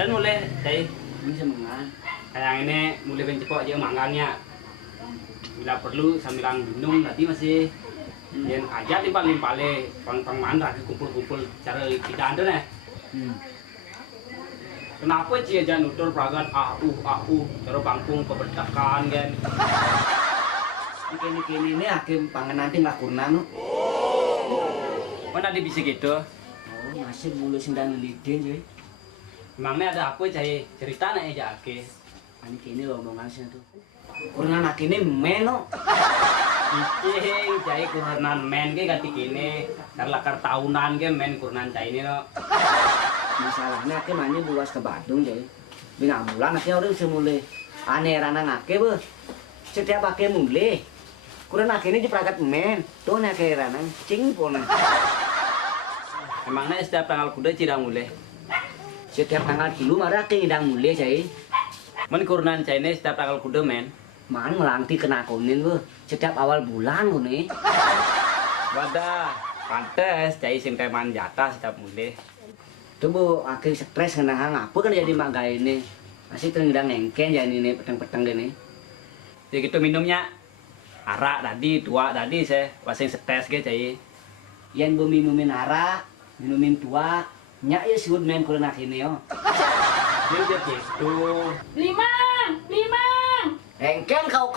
Dan mulai dari Bisa mangan. kayak ini mulai pencepok aja makannya. Bila perlu sambil minum tadi masih yang aja limpah le pang mana kumpul-kumpul cara kita ada nih. Kenapa cia jangan nutur peragat cara pangkung keberdakan kan? Kini ini hakim pangan nanti ngelakunan. Mana dia bisa gitu? Oh, masih mulai sendang lidin cuy. Emangnya ada apa cai cerita nih aja ke? Ani kini lo ngomong sih tuh. Kurang anak ini meno. Icing cai kurunan men ke ganti kini. Karena tahunan ke men kurunan cai ini lo. Masalahnya hakim ani buas ke Bandung cuy. Bina bulan hakim orang semula. Aneh rana ngake bu. Setiap hakim mulai. Kurang anak ini diperagat men. Tuh nih kayak rana cing pun. Emangnya setiap tanggal kuda cidang mulai. Setiap tanggal dulu marah ke idang mulai cuy. Men kurunan cai ini setiap tanggal kuda men. Man melanti kena kunin bu. Setiap awal bulan bu nih. Wadah, pantes cai sing teman jatah setiap mulai. Tuh bu, akhir stres kena hang apa kan jadi mak gaya ini. Masih terengidang nengken jadi ini petang-petang gini. Jadi gitu minumnya. Arak tadi, tua tadi saya pasang stres gitu cai. Yang bu minumin arak, minumin tua, nyak ya sih main kurang ini yo. Dia udah gitu. Limang. Engken kau.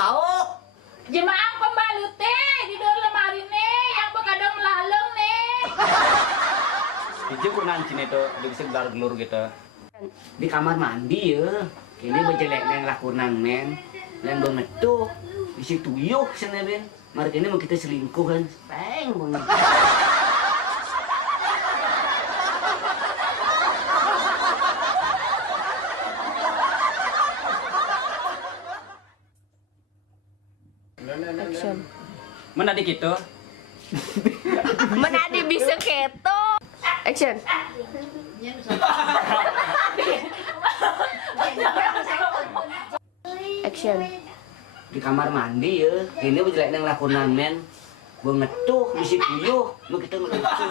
Jemaah pembalut teh di dalam lemari nih yang bekadang melalung nih. Itu kurunan sini tuh, dia bisa gelur gitu. Di kamar mandi ya. Ini berjelek yang lakukan men. Yang bemetu, isi tuyuk sana ben. Mari ini mau kita selingkuh kan. Peng banget. Action. Mana di gitu? Menadi bisa keto. Action. Action. Di kamar mandi ya. Ini berjelek yang lakukan men. Gue ngetuh, isi tuyuk. Mau kita ngelucu.